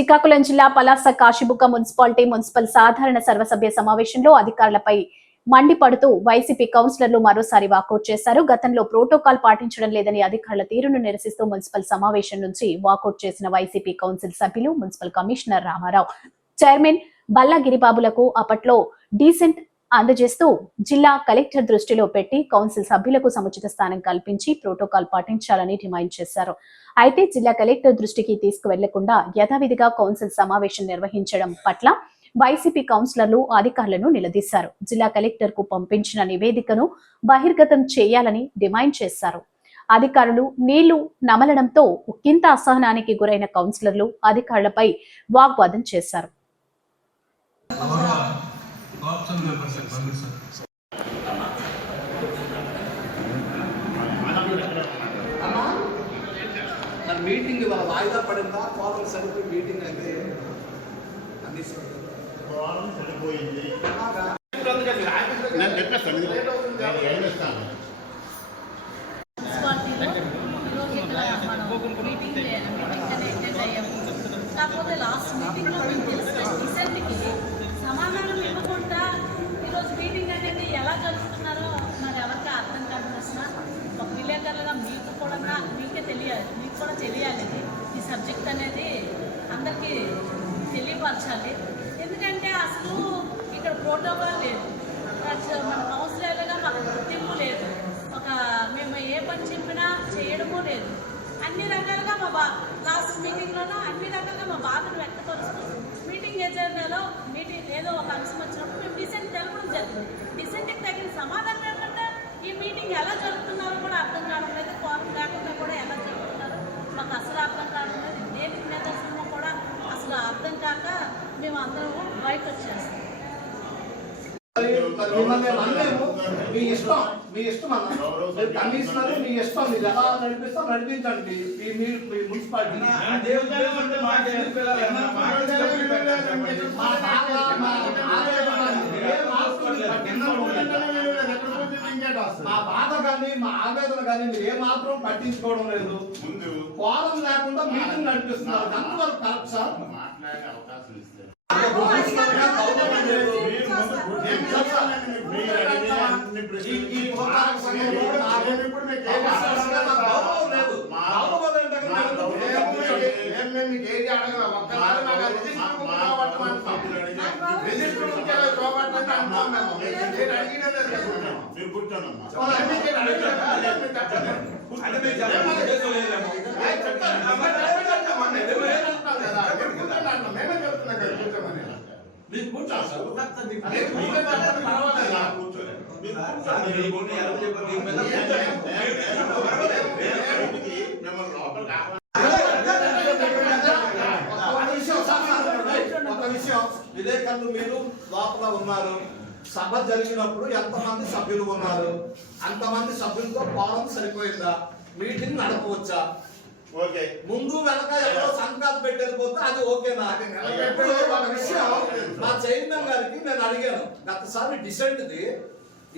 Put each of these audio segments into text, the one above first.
శ్రీకాకుళం జిల్లా Palasa Kashibugga municipality municipal సాధారణ సర్వసభ్య సమావేశంలో అధికారులపై మండిపడుతూ వైసీపీ కౌన్సిలర్లు మరోసారి వాకౌట్ చేశారు. గతంలో ప్రోటోకాల్ పాటించడం లేదని అధికారుల తీరును నిరసిస్తూ మున్సిపల్ సమావేశం నుంచి వాకౌట్ చేసిన వైసీపీ కౌన్సిల్ సభ్యులు municipal commissioner Ramarao, chairman Balla గిరిబాబులకు అప్పట్లో డీసెంట్ అందజేస్తూ జిల్లా కలెక్టర్ దృష్టిలో పెట్టి కౌన్సిల్ సభ్యులకు సముచిత స్థానం కల్పించి ప్రోటోకాల్ పాటించాలని డిమాండ్ చేశారు. అయితే జిల్లా కలెక్టర్ దృష్టికి తీసుకువెళ్లకుండా యథావిధిగా కౌన్సిల్ సమావేశం నిర్వహించడం పట్ల వైసీపీ కౌన్సిలర్లు అధికారులను నిలదీశారు. జిల్లా కలెక్టర్ కు పంపించిన నివేదికను బహిర్గతం చేయాలని డిమాండ్ చేశారు. అధికారులు నీళ్లు నమలడంతో ఉక్కింత అసహనానికి గురైన కౌన్సిలర్లు అధికారులపై వాగ్వాదం చేశారు. మీటింగ్ వాయిదా పడిందా కోరం సరిపోయి మీటింగ్ అయితే అన్ని సరిపోయింది. కాకపోతే లాస్ట్ మీటింగ్ లో మేము తెలిసిన డిసెంట్కి సమాధానం ఇవ్వకుండా ఈరోజు మీటింగ్ అనేది ఎలా జరుపుతున్నారో మరి ఎవరికి అర్థం కాదు. అసలు ఒక విలేకరులుగా మీకు కూడా మీకే తెలియాలి, మీకు కూడా తెలియాలి ఈ సబ్జెక్ట్ అనేది అందరికీ తెలియపరచాలి. ఎందుకంటే అసలు ఇక్కడ ప్రోటోకాల్ లేదు, మన కౌన్సిలర్లుగా మాకు గుర్తింపు లేదు, మేము ఏ పని చెప్పినా చేయడమూ లేదు. అన్ని రకాలుగా లాస్ట్ మీటింగ్లోనూ అన్ని రకాలుగా మా బాధను వ్యక్తపరుస్తూ మీటింగ్ ఎజెండాలో మీటింగ్ ఏదో ఒక అంశం వచ్చినప్పుడు మేము డిసెంట్ తెలపడం జరిగింది. డిసెంట్కి తగిన సమాధానం ఏంటంటే ఈ మీటింగ్ ఎలా జరుగుతున్నారో కూడా అర్థం కావడం లేదు, కోరం కాకుండా కూడా ఎలా జరుగుతున్నారో మాకు అసలు అర్థం కావడం లేదు. దేనికి నిదర్శనమో కూడా అసలు అర్థం కాక మేము అందరం బయట వచ్చేస్తాం. మీ ఇష్టం కమిషనర్, మీ ఇష్టం, మీరు ఎలా నడిపిస్తాం నడిపించండి. మీ మున్సిపాలిటీ మా బాధ కానీ మా ఆవేదన కానీ మీరు ఏమాత్రం పట్టించుకోవడం లేదు. కోరం లేకుండా మీటింగ్ నడిపిస్తున్నారు. దానివల్ల కరెక్ట్ సార్ మాట్లాడే అవకాశం ఇస్తారు. విలేకరులు మీరు లోపల ఉన్నారు. సభ జరిగినప్పుడు ఎంతమంది సభ్యులు ఉన్నారు, అంతమంది సభ్యులతో కోరం సరిపోయిందా, మీటింగ్ నడపవచ్చా? ఓకే, ముందు వెనక ఎవరో సంతకాలు పెట్టకపోతే అది ఓకేనా? ఒక విషయం మా చైర్మన్ గారికి నేను అడిగాను, గతసారి డిసెంట్ది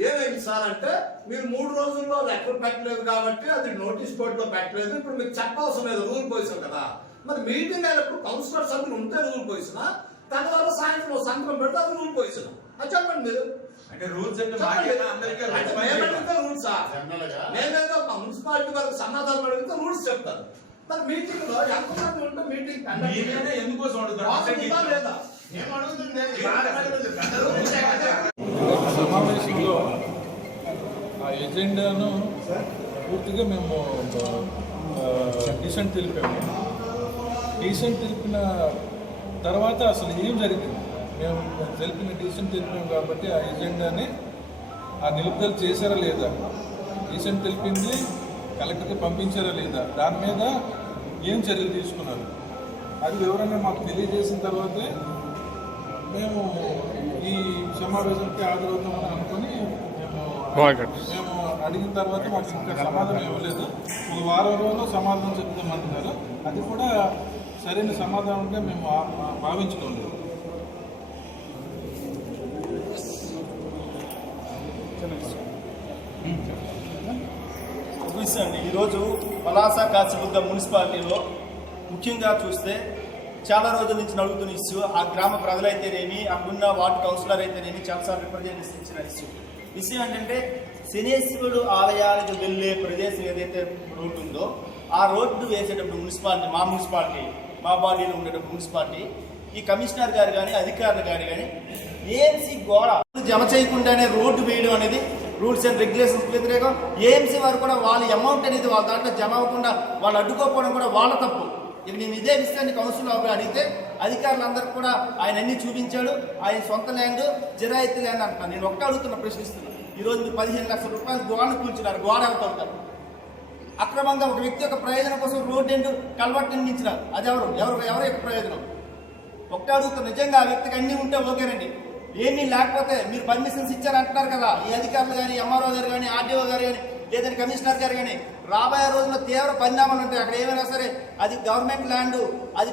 ఏమైంది సార్ అంటే, మీరు 3 రోజుల్లో లెటర్ పెట్టలేదు కాబట్టి అది నోటీస్ బోర్డులో పెట్టలేదు, ఇప్పుడు మీకు చెప్పవలసిన లేదు, రూల్ పొజిషన్ కదా. మరి మీటింగ్ అయినప్పుడు కౌన్సిలర్ సభ్యులు ఉంటే రూల్ పొజిషన్, తర్వాత సాయంత్రం సంతకం పెడితే అది రూల్ పొజిషన్. అది చెప్పండి మీరు. అంటే రూల్స్ అంటే రూల్సా? నేనేదో మున్సిపాలిటీ వరకు సమాధానం అడిగితే రూల్స్ చెప్తారు. మరి మీటింగ్ లో ఎంతమంది ఉంటే మీటింగ్ ఎందుకోసం లేదా? సమావేశంలో ఆ ఎజెండాను పూర్తిగా మేము డీసెంట్ తెలిపాము. డీసెంట్ తెలిపిన తర్వాత అసలు ఏం జరిగింది, మేము తెలిపిన డీసెంట్ తెలిపాము కాబట్టి ఆ ఎజెండాని ఆ నిలుపుదల చేశారా లేదా, డీసెంట్ తెలిపింది కలెక్టర్కి పంపించారా లేదా, దాని మీద ఏం చర్యలు తీసుకున్నారు, అది వివరంగా మాకు తెలియజేసిన తర్వాతే మేము ఈ సమావేశానికి హాజరవుతామని అనుకుని మేము అడిగిన తర్వాత మాకు ఇంకా సమాధానం ఇవ్వలేదు. ఒక వారం రోజుల్లో సమాధానం చెప్తామంటున్నారు. అది కూడా సరైన సమాధానంగా మేము భావించుకోలేదు. ఈరోజు పలాస కాశీబుగ్గ మున్సిపాలిటీలో ముఖ్యంగా చూస్తే చాలా రోజుల నుంచి నడుగుతున్న ఇష్యూ. ఆ గ్రామ ప్రజలైతేనేమి, అక్కడున్న వార్డు కౌన్సిలర్ అయితేనేమి చాలాసార్లు రిప్రజెంటేషన్ ఇచ్చిన ఇష్యూ ఏంటంటే శనేశ్వరుడు ఆలయాలకు వెళ్ళే ప్రదేశం ఏదైతే రోడ్డు ఉందో ఆ రోడ్డు వేసేటప్పుడు మున్సిపాలిటీ మా బాడీలో ఉండేటప్పుడు మున్సిపాలిటీ ఈ కమిషనర్ గారు కానీ అధికారులు కానీ ఏఎంసీ గోడ జమ చేయకుండానే రోడ్డు వేయడం అనేది రూల్స్ అండ్ రెగ్యులేషన్స్ వ్యతిరేకం. ఏఎంసీ వారు కూడా వాళ్ళ అమౌంట్ అనేది వాళ్ళ దాంట్లో జమ అవ్వకుండా వాళ్ళు అడ్డుకోకపోవడం కూడా వాళ్ళ తప్పు. ఇక నేను ఇదే విషయాన్ని కౌన్సిల్ అడిగితే అధికారులందరూ కూడా ఆయన అన్ని చూపించాడు. ఆయన సొంత ల్యాండ్ జిరాయితీ ల్యాండ్ అంటున్నాను. నేను ఒకటే అడుగుతున్నా, ప్రశ్నిస్తున్నాను. ఈరోజు మీరు 15 లక్షల రూపాయలు గోడను కూల్చినారు. గోడ అవుతారు అక్రమంగా ఒక వ్యక్తి యొక్క ప్రయోజనం కోసం రోడ్డు ఎండు కల్వర్ట్ నిర్మించినారు. అది ఎవరి యొక్క ప్రయోజనం? ఒకటే అడుగుతారు. నిజంగా ఆ వ్యక్తికి అన్నీ ఉంటే ఓకేనండి, ఏమీ లేకపోతే మీరు పర్మిషన్స్ ఇచ్చారంటున్నారు కదా ఈ అధికారులు కానీ, ఎంఆర్ఓ గారు కానీ, ఆర్డీఓ గారు కానీ, లేదంటే కమిషనర్ గారు కానీ, రాబోయే రోజుల్లో తీవ్ర పరిణామాలు ఉంటాయి. అక్కడ ఏమైనా సరే అది గవర్నమెంట్ ల్యాండ్, అది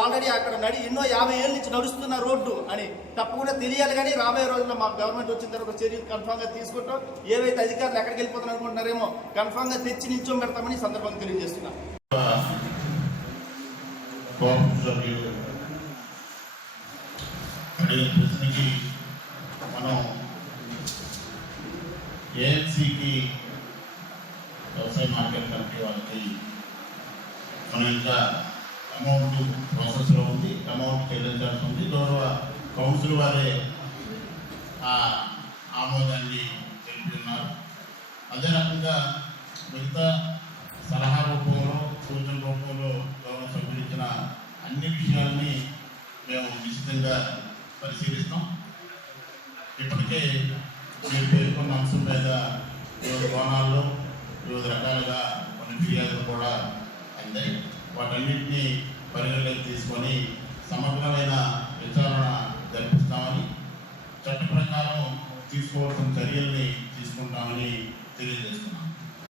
ఆల్రెడీ అక్కడ ఎన్నో 50 ఏళ్ళ నుంచి నడుస్తున్న రోడ్డు అని తప్పకుండా తెలియాలి. కానీ రాబోయే రోజుల్లో మా గవర్నమెంట్ వచ్చిన తర్వాత చర్యలు కన్ఫామ్గా తీసుకుంటాం. ఏవైతే అధికారులు ఎక్కడికి వెళ్ళిపోతారు అనుకుంటున్నారేమో కన్ఫామ్గా తెచ్చి నించో పెడతామని సందర్భంగా తెలియజేస్తున్నాం. ప్రశ్నకి మనం ఏఎన్సీకి వ్యవసాయ మార్కెట్ కమిటీ వాళ్ళకి మనం ఇంకా అమౌంట్ ప్రాసెస్లో ఉంది, అమౌంట్ చెల్లించాల్సి ఉంది. గౌరవ కౌన్సిల్ వారే ఆమోదాన్ని తెలిపి ఉన్నారు. అదే రకంగా మిగతా సలహా రూపంలో, సూచన రూపంలో గౌరవ సభ్యులు ఇచ్చిన అన్ని విషయాల్ని మేము నిశ్చితంగా పరిశీలిస్తాం. ఇప్పటికే మీరు పేర్కొన్న అంశం మీద వివిధ కోణాల్లో వివిధ రకాలుగా కొన్ని ఫిర్యాదులు కూడా అందాయి. వాటన్నింటినీ పరిగణలోకి తీసుకొని సమగ్రమైన విచారణ జరిపిస్తామని, చట్ట ప్రకారం తీసుకోవాల్సిన చర్యల్ని తీసుకుంటామని తెలియజేస్తున్నాం.